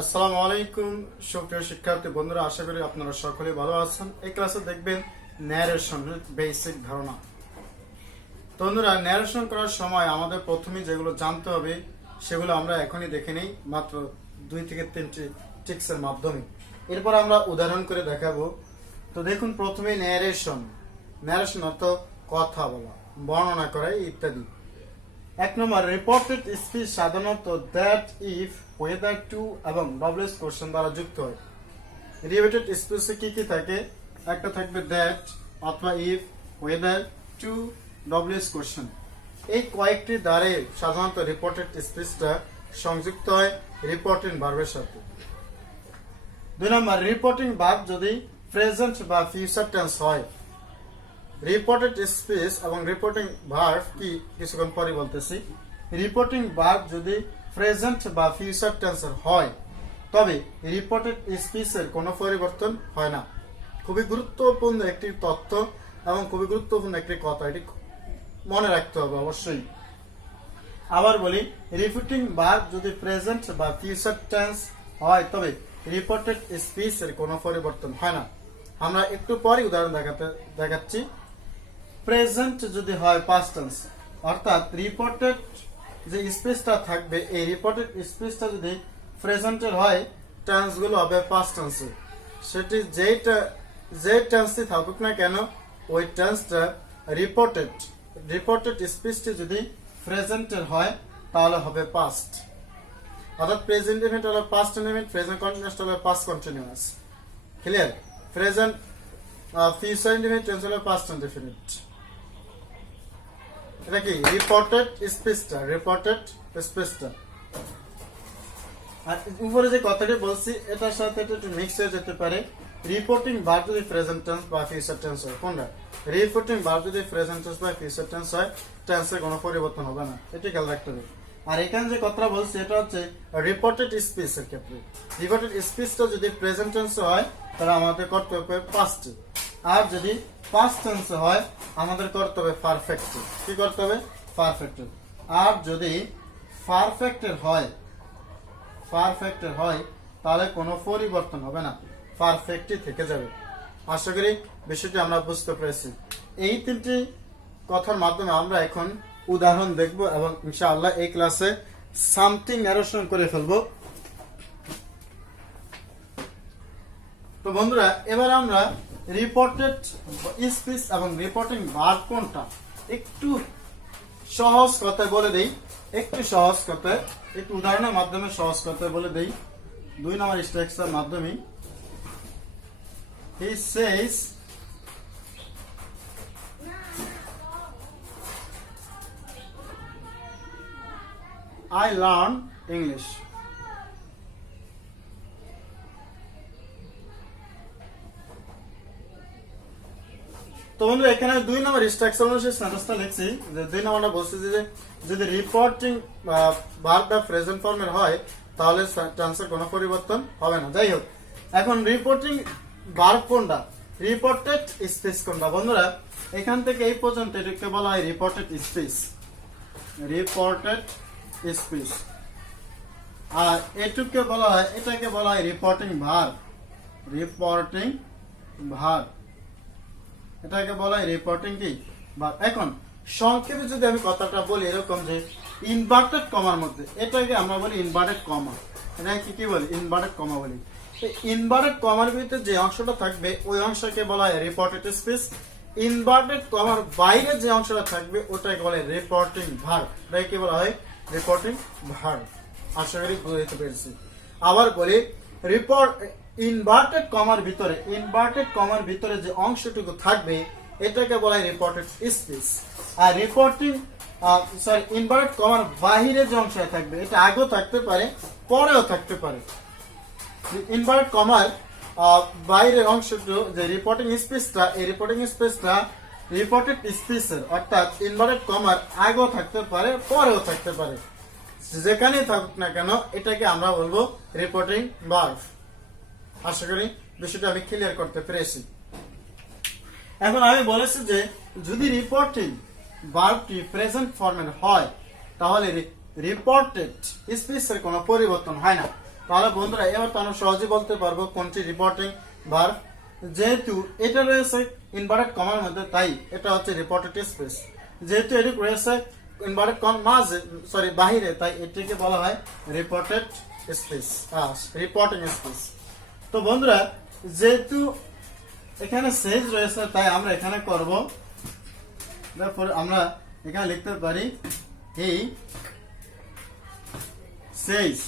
আসসালামু আলাইকুম সুপ্রিয় শিক্ষার্থী বন্ধুরা, আশা করি আপনারা সকলে ভালো আছেন। এই ক্লাসে দেখবেন ন্যারেশনের বেসিক ধারণা। তো বন্ধুরা, ন্যারেশন করার সময় আমাদের প্রথমে যেগুলো জানতে হবে সেগুলো আমরা এখনই দেখে নেই, মাত্র 2 থেকে 3টি ট্রিক্সের মাধ্যমে। এরপর আমরা উদাহরণ করে দেখাবো। তো দেখুন, প্রথমে ন্যারেশন অর্থ কথা বলা, বর্ণনা করা ইত্যাদি। 1 নম্বর, রিপোর্টেড স্পিচ সাধারণত দ্যাট, ইফ, ওয়েদার, টু এবং ডব্লিউএস কোশ্চেন দ্বারা যুক্ত হয়। রিপোর্টেড স্পিচে কি কি থাকে? একটা থাকবে দ্যাট অথবা if, whether, to, WS question. এই কয়েকটি দ্বারে সাধারণত রিপোর্টেড স্পিচটা সংযুক্ত হয় রিপোর্টিং ভার্বের সাথে। 2 নম্বর, রিপোর্টিং ভার্ব যদি প্রেজেন্ট বা ফিউচার টেন্স হয়। রিপোর্টেড স্পিচ এবং রিপোর্টিং ভার্ব কি কিছুক্ষণ পরে বলতেছি। রিপোর্টিং ভার্ব যদি প্রেজেন্ট বা ফিউচার টেন্সের হয় তবে রিপোর্টেড স্পিচের কোনো পরিবর্তন হয় না। খুবই গুরুত্বপূর্ণ একটি তথ্য এবং খুবই গুরুত্বপূর্ণ একটি কথা, এটি মনে রাখতে হবে অবশ্যই। আবার বলি, রিপোর্টিং ভার্ব যদি প্রেজেন্ট বা ফিউচার টেন্স হয় তবে রিপোর্টেড স্পিচের কোনো পরিবর্তন হয় না। আমরা একটু পরে উদাহরণ দেখাচ্ছি। প্রেজেন্ট যদি হয় পাস্ট টেন্স, অর্থাৎ রিপোর্টেড যে স্পিচটা থাকবে, এই রিপোর্টেড স্পিচটা যদি প্রেজেন্টের হয় টেন্সগুলো হবে পাস্ট টেন্সে। সেটি যে টেন্সটি থাকুক না কেন, ওই টেন্সটা রিপোর্টেড স্পিচটি যদি প্রেজেন্টের হয় তাহলে হবে পাস্ট। অর্থাৎ প্রেজেন্ট ইনডিফিনিট হলো পাস্ট ইনডিফিনিট, প্রেজেন্ট কন্টিনিউয়াস হলো past continuous. Clear? Present future indefinite tense হলো পাস্ট ইনডিফিনিট। এটা কি রিপোর্টেড স্পিচটা, আর উপরে যে কথাটি বলছি এটার সাথে এটা একটু মিক্স হয়ে যেতে পারে। রিপোর্টিং ভার্ব যদি প্রেজেন্ট টেন্স বা ফিউচার টেন্স হয়, কোনটা? রিপোর্টিং ভার্ব যদি প্রেজেন্ট টেন্স বা ফিউচার টেন্স হয়, টেন্সে কোনো পরিবর্তন হবে না, এটি খেয়াল রাখতে হবে। আর এখানে যে কথাটা বলছি এটা হচ্ছে রিপোর্টেড স্পিচের ক্ষেত্রে। রিপোর্টেড স্পিচটা যদি প্রেজেন্ট টেন্স হয় তাহলে আমাদের করতে হবে পাস্ট, আর যদি পাস্ট টেন্স হয় আমাদের করতে হবে পারফেক্ট। কি করতে হবে? পারফেক্ট। আর যদি পারফেক্টের হয় তাহলে কোনো পরিবর্তন হবে না, পারফেক্টই থেকে যাবে। আশা করি বিষয়টি আমরা বুঝতে পেরেছি। এই 3টি কথার মাধ্যমে আমরা এখন উদাহরণ দেখব এবং ইনশাআল্লাহ এই ক্লাসে সামথিং ন্যারেশন করে ফেলবো। তো বন্ধুরা, এবার আমরা রিপোর্টেড স্পিচ এবং রিপোর্টিং ভার্ব কোনটা একটু সহজ কথায় বলে দেই। একটু উদাহরণের মাধ্যমে সহজ কথায় বলে দেই। 2 নম্বর স্ট্রাকচার মাধ্যমে। He says I learn English. তো বন্ধু, এখানে 2 নম্বর স্ট্রাকচার অনুসারে সেন্টেন্সটা লিখছি যে 2 নম্বরটা বলছে যে যদি রিপোর্টিং ভার্ব বা প্রেজেন্ট ফর্মের হয় তাহলে টেন্সের কোনো পরিবর্তন হবে না। যাই হোক, এখন রিপোর্টিং ভার্ব কোনটা, রিপোর্টেড স্পিচ কোনটা? বন্ধুরা, এখান থেকে এই পর্যন্ত এটাকে বলা হয় রিপোর্টেড স্পিচ। আর এটাকে বলা হয় রিপোর্টিং ভার্ব। এটাকে বলা হয় রিপোর্টিং কি ভার্ব। এখন সংক্ষেপে যদি আমি কথাটা বলি এরকম যে ইনভার্টেড কমার মধ্যে, এটাকে আমরা বলি ইনভার্টেড কমা। এটাকে কি বলি? ইনভার্টেড কমা বলি। ইনভার্টেড কমার ভিতরে যে অংশটা থাকবে ওই অংশকে বলা হয় রিপোর্টেড স্পিচ। ইনভার্টেড কমার বাইরে যে অংশটা থাকবে ওটাকে বলা হয় রিপোর্টিং ভার্ব। এটাকে বলা হয় রিপোর্টিং ভার্ব। আশা করি বুঝতে পেরেছি। আবার বলি, ইনভার্টেড কমার ভিতরে যে অংশটুকু থাকবে এটাকে বলা হয় রিপোর্টেড স্পিচ। আর ইনভার্টেড কমার বাহিরে যে অংশটা থাকবে এটা আগেও থাকতে পারে, পরেও থাকতে পারে। ইনভার্টেড কমার বাইরের অংশটা যে রিপোর্টিং স্পিচটা, এই রিপোর্টিং স্পিচটা রিপোর্টেড স্পিচের, অর্থাৎ ইনভার্টেড কমার আগেও থাকতে পারে, পরেও থাকতে পারে। যেখানেই থাকুক না কেন এটাকে আমরা বলবো রিপোর্টিং ভার্ব। আশা করি বিষয়টা আমি ক্লিয়ার করতে পেরেছি। এখন আমি বলেছি যে যদি রিপোর্টিং ভার্বটি প্রেজেন্ট ফর্মের হয় তাহলে রিপোর্টেড স্পিচের কোনো পরিবর্তন হয় না। তাহলে বন্ধুরা এবার তো আমরা সহজে বলতে পারবো কোনটি রিপোর্টিং ভার্ব। যেহেতু এটা রয়েছে ইনভার্টেড কমার মধ্যে, তাই এটা হচ্ছে রিপোর্টেড স্পেস। যেহেতু এটি রয়েছে ইনভার্টেড কম মাঝে, সরি বাহিরে, তাই এটিকে বলা হয় রিপোর্টেড স্পেস, রিপোর্টিং স্পেস। তো বন্ধুরা যেহেতু এখানে সেজ রয়েছে, তাই আমরা এখানে করব, তারপর আমরা এখানে লিখতে পারি হি says,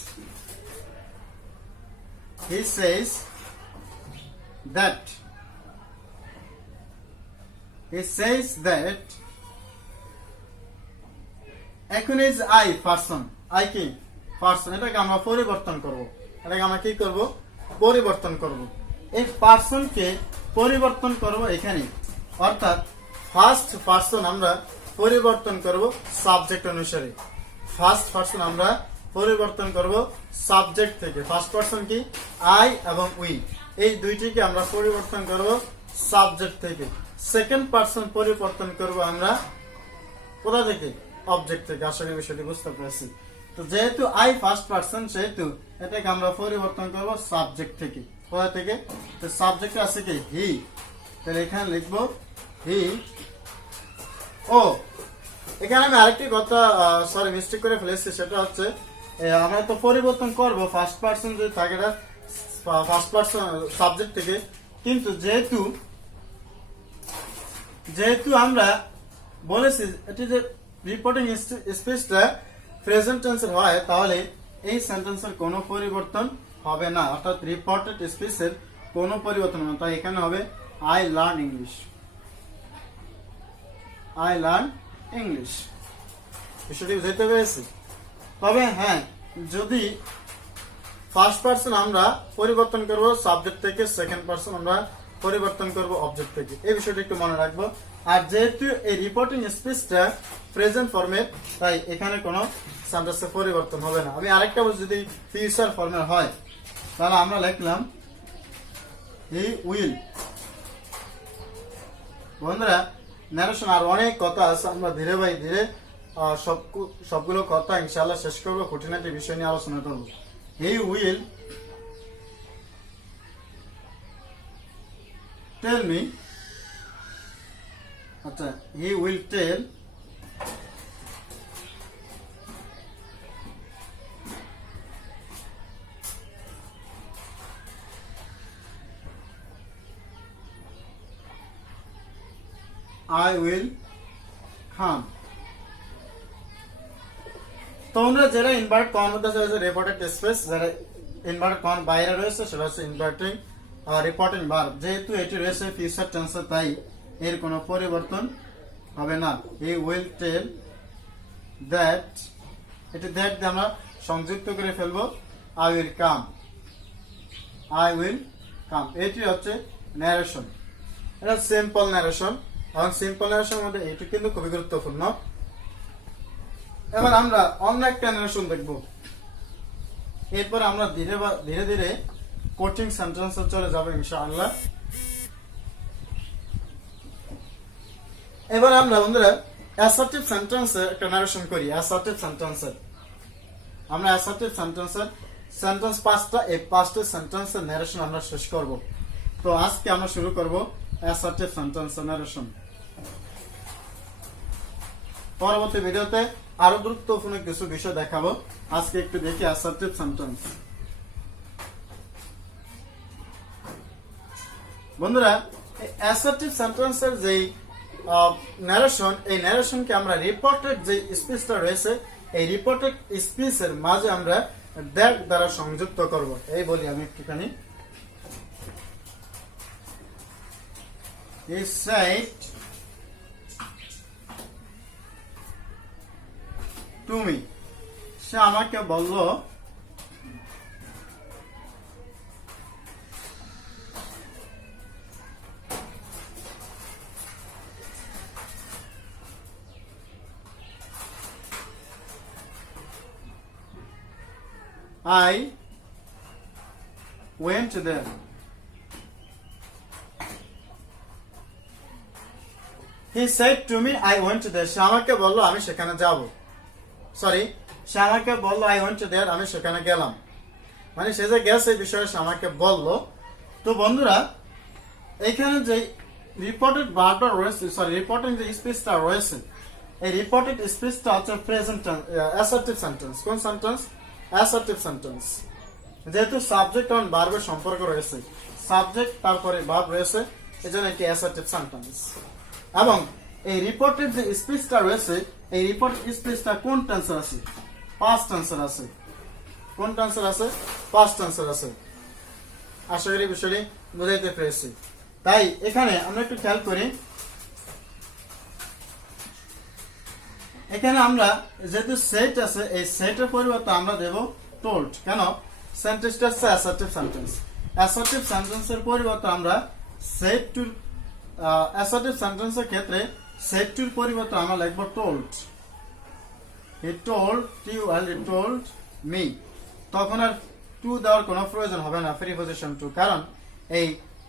he says that, he says that। এখন ইজ আই পারসন, আই কি পারসন, এটাকে আমরা পরিবর্তন করব, এটাকে আমরা কি করব পরিবর্তন করব। এই পারসনকে পরিবর্তন করব এখানে, অর্থাৎ ফার্স্ট পারসন আমরা পরিবর্তন করব সাবজেক্ট অনুসারে। ফার্স্ট পারসন আমরা পরিবর্তন করব সাবজেক্ট থেকে। ফার্স্ট পারসন কি আই এবং উই, এই দুইটিকে আমরা পরিবর্তন করব সাবজেক্ট থেকে। সেকেন্ড পারসন পরিবর্তন করব আমরা কোথা থেকে, অবজেক্ট থেকে। আশা করি বিষয়টি বুঝতে পেরেছি। তো যেহেতু আই ফার্স্ট পারসন, সেহেতু এটাকে আমরা পরিবর্তন করব সাবজেক্ট থেকে। কোথা থেকে, তো সাবজেক্ট আছে কি হি, তাহলে এখানে লিখবো হি। ও এখানে আমি আরেকটি কথা সরি মিস্টেক করে ফেলেছি, সেটা হচ্ছে আমরা তো পরিবর্তন করব ফার্স্ট পারসন যদি থাকে ফার্স্ট পারসন সাবজেক্ট থেকে, কিন্তু যেহেতু আমরা বলেছি এটি যে রিপোর্টিং স্পেসটা প্রেজেন্ট টেন্সের হয়, তাহলে এই সেন্টেন্সের কোনো পরিবর্তন হবে না, অর্থাৎ রিপোর্টেড স্পেসের কোনো পরিবর্তন হবে না। তাই এখানে হবে I learn English, I learn English. বিষয়টি বুঝতে পেরেছি। তবে হ্যাঁ, যদি ফার্স্ট পারসন আমরা পরিবর্তন করব সাবজেক্ট থেকে, সেকেন্ড পারসন আমরা পরিবর্তন করব অবজেক্ট থেকে, এই বিষয়টা একটু মনে রাখবো। আর যেহেতু এই রিপোর্টিং স্পেসটা প্রেজেন্ট ফর্মে, তাই এখানে কোনো সেন্টেন্সের পরিবর্তন হবে না। আমি আরেকটা বলছি, যদি ফিউচার ফর্মে হয় তাহলে আমরা লিখলাম হি উইল। বন্ধুরা ন্যারেশন আর অনেক কথা আছে, আমরা ধীরে বাই ধীরে সবগুলো কথা ইনশাআল্লাহ শেষ করবো, খুঁটিনাটি বিষয় নিয়ে আলোচনা করবো। হি উইল টেল মি, আচ্ছা he will tell I will come। তোমরা যারা ইনভার্ট কন মধ্যে আছে রিপোর্টেড স্পেস, যারা ইনভার্ট কন বাইরে রয়েছে সেটা হচ্ছে ইনভার্টিং রিপোর্টিং ভার্ব। যেহেতু এটি রয়েছে ফিউচার টেন্সে, তাই এর কোনো পরিবর্তন হবে না। হি উইল টেল দ্যাট, এটি দ্যাট দিয়ে আমরা সংযুক্ত করে ফেলবো I will come, I will come. এটি হচ্ছে ন্যারেশন, এটা সিম্পল ন্যারেশন, এবং সিম্পল ন্যারেশনের মধ্যে এটি কিন্তু খুবই গুরুত্বপূর্ণ। এবার আমরা অন্য একটা ন্যারেশন দেখব, এরপর আমরা ধীরে ধীরে কোচিং সেন্টেন্সে চলে যাবো ইনশাআল্লাহ। এবার আমরা বন্ধুরা অ্যাসার্টিভ সেন্টেন্সের একটা ন্যারেশন করি। অ্যাসার্টিভ সেন্টেন্সের আমরা অ্যাসার্টিভ সেন্টেন্সের সেন্টেন্স 5টা, এই 5টা সেন্টেন্সের ন্যারেশন আমরা শেষ করব। তো আজকে আমরা শুরু করব অ্যাসার্টিভ সেন্টেন্সের ন্যারেশন। পরবর্তী ভিডিওতে আরো গুরুত্বপূর্ণ কিছু বিষয় দেখাবো। আজকে একটু দেখি অ্যাসার্টিভ সেন্টেন্স। বন্ধুরা অ্যাসার্টিভ সেন্টেন্সের যে ন্যারেশন, এই ন্যারেশনকে আমরা রিপোর্টেড যে স্পিচটা রয়েছে, এই রিপোর্টেড স্পিচের মাঝে আমরা দ্যাট দ্বারা সংযুক্ত করব। এই বলি আমি একটুখানি, he said to me, সে আমাকে বলল I went there। He said to me I went there, সে আমাকে বলল আমি সেখানে যাব। সরি, সে আমাকে বলল I went there, আমি সেখানে গেলাম। মানে সে যে গেছে এই বিষয়ে সে আমাকে বললো। তো বন্ধুরা এখানে যে রিপোর্টেড ভার্বটা রয়েছে, সরি রিপোর্টিং যে স্পিচটা রয়েছে, এই রিপোর্টেড স্পিচটা হচ্ছে প্রেজেন্ট অ্যাসার্টিভ সেন্টেন্স। কোন সেন্টেন্স? Assertive sentence. যেহেতু সাবজেক্ট এবং ভার্বের সম্পর্ক রয়েছে, সাবজেক্ট তারপরে ভার্ব রয়েছে, এজন্য একটি অ্যাসার্টিভ সেন্টেন্স। এবং এই রিপোর্টেড যে স্পিচটা রয়েছে, এই রিপোর্টেড স্পিচটা কোন টেন্সে আছে? পাস্ট টেন্সে আছে। কোন টেন্সে আছে? পাস্ট টেন্সে আছে। আশা করি বিষয়টি বুঝাইতে পেরেছি। তাই এখানে আমরা একটু খেয়াল করি, এখানে আমরা যেহেতু সেট আছে, এই সেটের পরিবর্তে আমরা দেব টোল্ড। কেন? সেন্টেন্সটা হচ্ছে অ্যাসার্টিভ সেন্টেন্স। অ্যাসার্টিভ সেন্টেন্সের পরিবর্তে আমরা সেট টু, অ্যাসার্টিভ সেন্টেন্সের ক্ষেত্রে সেট টুর পরিবর্তে আমরা লিখব told. He told you and he told me. তখন আর টু দেওয়ার কোনো প্রয়োজন হবে না, প্রিপজিশন টু। কারণ এই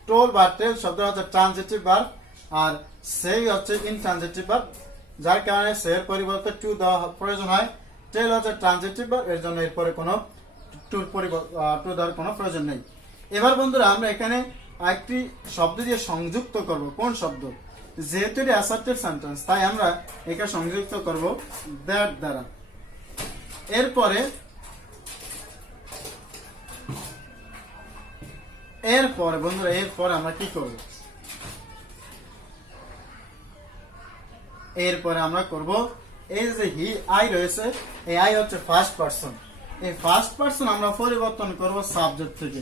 টোল বা টেল শব্দ হচ্ছে ট্রানজিটিভ ভার্ব, আর সেই হচ্ছে ইনট্রানজিটিভ ভার্ব, যার কারণে সে এর পরিবর্তে টু দেওয়া প্রয়োজন হয়। টেল হচ্ছে ট্রানজিটিভ ভার্ব, এর জন্য এরপরে কোনো টু দেওয়ার কোনো প্রয়োজন নেই। এবার বন্ধুরা আমরা এখানে একটি শব্দ দিয়ে সংযুক্ত করব। কোন শব্দ? যেহেতু এটি অ্যাসার্টিভ সেন্টেন্স, তাই আমরা একে সংযুক্ত করব দ্যাট দ্বারা। এরপরে বন্ধুরা এরপরে আমরা কি করব? এরপরে আমরা করব এই যে হি আই রয়েছে, এই আই হচ্ছে ফার্স্ট পারসন। এই ফার্স্ট পারসন আমরা পরিবর্তন করব সাবজেক্ট থেকে।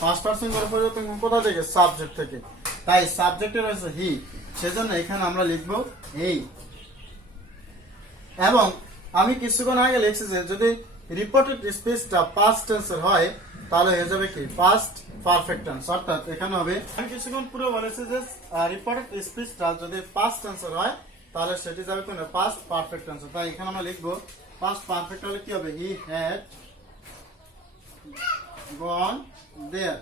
ফার্স্ট পারসন করে পরিবর্তন কোথা থেকে? সাবজেক্ট থেকে। তাই সাবজেক্টে রয়েছে হি, সেজন্য এখানে আমরা লিখব এই। এবং আমি কিছুক্ষণ আগে লিখছি যে যদি রিপোর্টেড স্পিচটা পাস্ট টেন্সের হয় তাহলে হয়ে যাবে কি? Past perfect tense. অর্থাৎ এখানে হবে, আমি কিছুক্ষণ পুরো বলেছি যে রিপোর্টেড স্পিচটা যদি পাস্ট টেন্সের হয় তাহলে সেটি যাবে কোন? Past perfect tense. তাই এখানে আমরা লিখব পাস্ট পারফেক্ট হলে কি হবে? He had gone there.